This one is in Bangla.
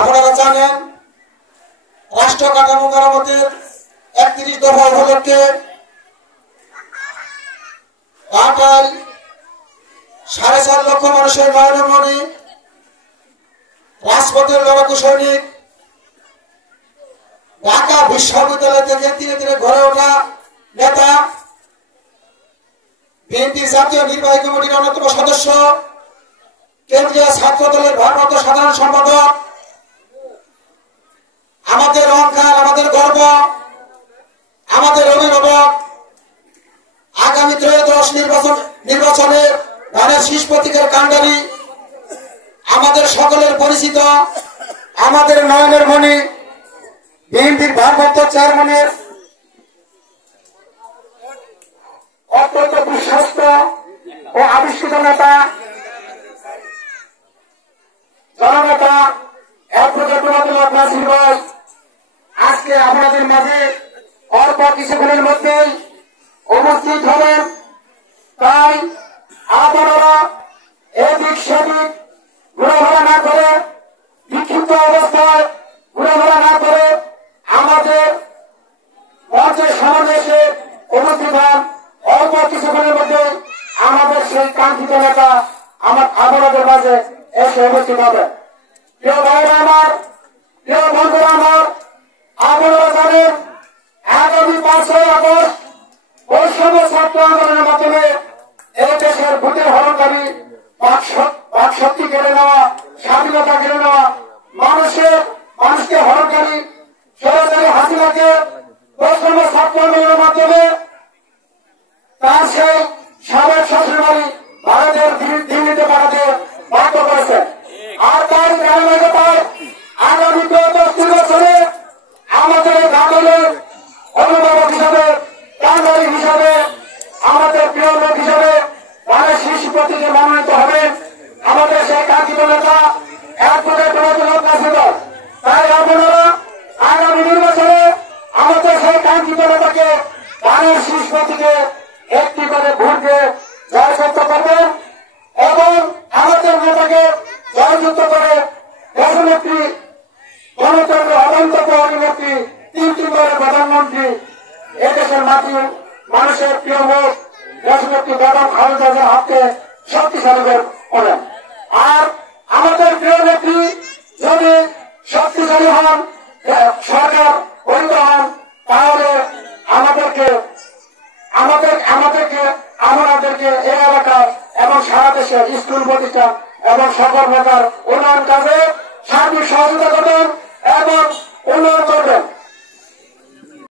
আপনারা জানেন রাষ্ট্র কাঠামো মেরামতের 31 দফা উপলক্ষে ঢাকায় 4.5 লক্ষ মানুষের নয়নমণি রাজপথের লড়াকু সৈনিক, ঢাকা বিশ্ববিদ্যালয় থেকে ধীরে ধীরে গড়ে ওঠা নেতা, বিএনপি জাতীয় নির্বাহী কমিটির অন্যতম সদস্য, কেন্দ্রীয় ছাত্র দলের ভারপ্রাপ্ত সাধারণ সম্পাদক, আমাদের অহংকার, আমাদের গর্ব, আমাদের অভিভাবক, আগামী ত্রয়োদশ নির্বাচনে ধানের শীষ প্রতীকের কাণ্ডারী, আমাদের সকলের পরিচিত, আমাদের নয়নের মণি, বিএনপির ভারপ্রাপ্ত চেয়ারম্যানের অত্যন্ত বিশ্বস্ত ও আবিষ্কৃত নেতা, জননেতা অ্যাডভোকেট মোহাম্মদ নাসির ভাই আজকে আপনাদের মাঝে অল্প কিছুক্ষণের মধ্যেই উপস্থিত হবেন। তাই আপনারা এদিক সেদিক ঘোরাফেরা না করে, বিক্ষিপ্ত অবস্থায় ঘোরাফেরা না করে আমাদের মঞ্চের সামনে এসে উপস্থিত হন। অল্প কিছুক্ষণের মধ্যে আমাদের সেই কাঙ্ক্ষিত নেতা আপনাদের মাঝে এসে উপস্থিত হবে। প্রিয় ভাইরা আমার, প্রিয় বন্ধুরা আমার, আপনারা জানেন আগামী 5ই আগস্ট বৈষম্য ছাত্র আন্দোলনের মাধ্যমে এই দেশের ভোটের হরণকারী, বাকশক্তি কেড়ে নেওয়া, স্বাধীনতা কেড়ে নেওয়া, মানুষকে হরণকারী সরাসরি হাসিনাকে বৈষম্য ছাত্র আন্দোলনের মাধ্যমে তার সেই সাবেক শ্বশুরবাড়ি ভারতের দিল্লিতে পাঠাতে বাধ্য করেছে। আর তার ধারাবাহিকতায় আগামী 10 বছরে আমাদের ঢাকার অভিভাবক হিসাবে, কান্ডারী হিসাবে, আমাদের প্রিয় লোক হিসাবে ধানের শীষ প্রতীকে মনোনীত হবেন আমাদের সেই কাঙ্ক্ষিত নেতা অ্যাডভোকেট মোহাম্মদ নাসির ভাই। তাই আপনারা আগামী নির্বাচনে আমাদের সেই কাঙ্ক্ষিত নেতাকে ধানের শীষ প্রতীকে একটি করে ভোট দিয়ে জয়যুক্ত করবেন এবং আমাদের নেতাকে জয়যুক্ত করে দেশনেত্রী, গণতন্ত্রের অনন্ত প্রহরী, 3টি বারের প্রধানমন্ত্রী, এদেশের মাটি মানুষের প্রিয় মুখ দেশনেত্রী বেগম খালেদা জিয়ার হাতকে শক্তিশালী করেন। আর আমাদের প্রিয় নেত্রী যদি শক্তিশালী হন, সরকার বৈধ হন, তাহলে আমাদেরকে এই এলাকায় এবং সারা দেশে স্কুল প্রতিষ্ঠান এবং সকল প্রকার উন্নয়ন কাজে সার্বিক সহযোগিতা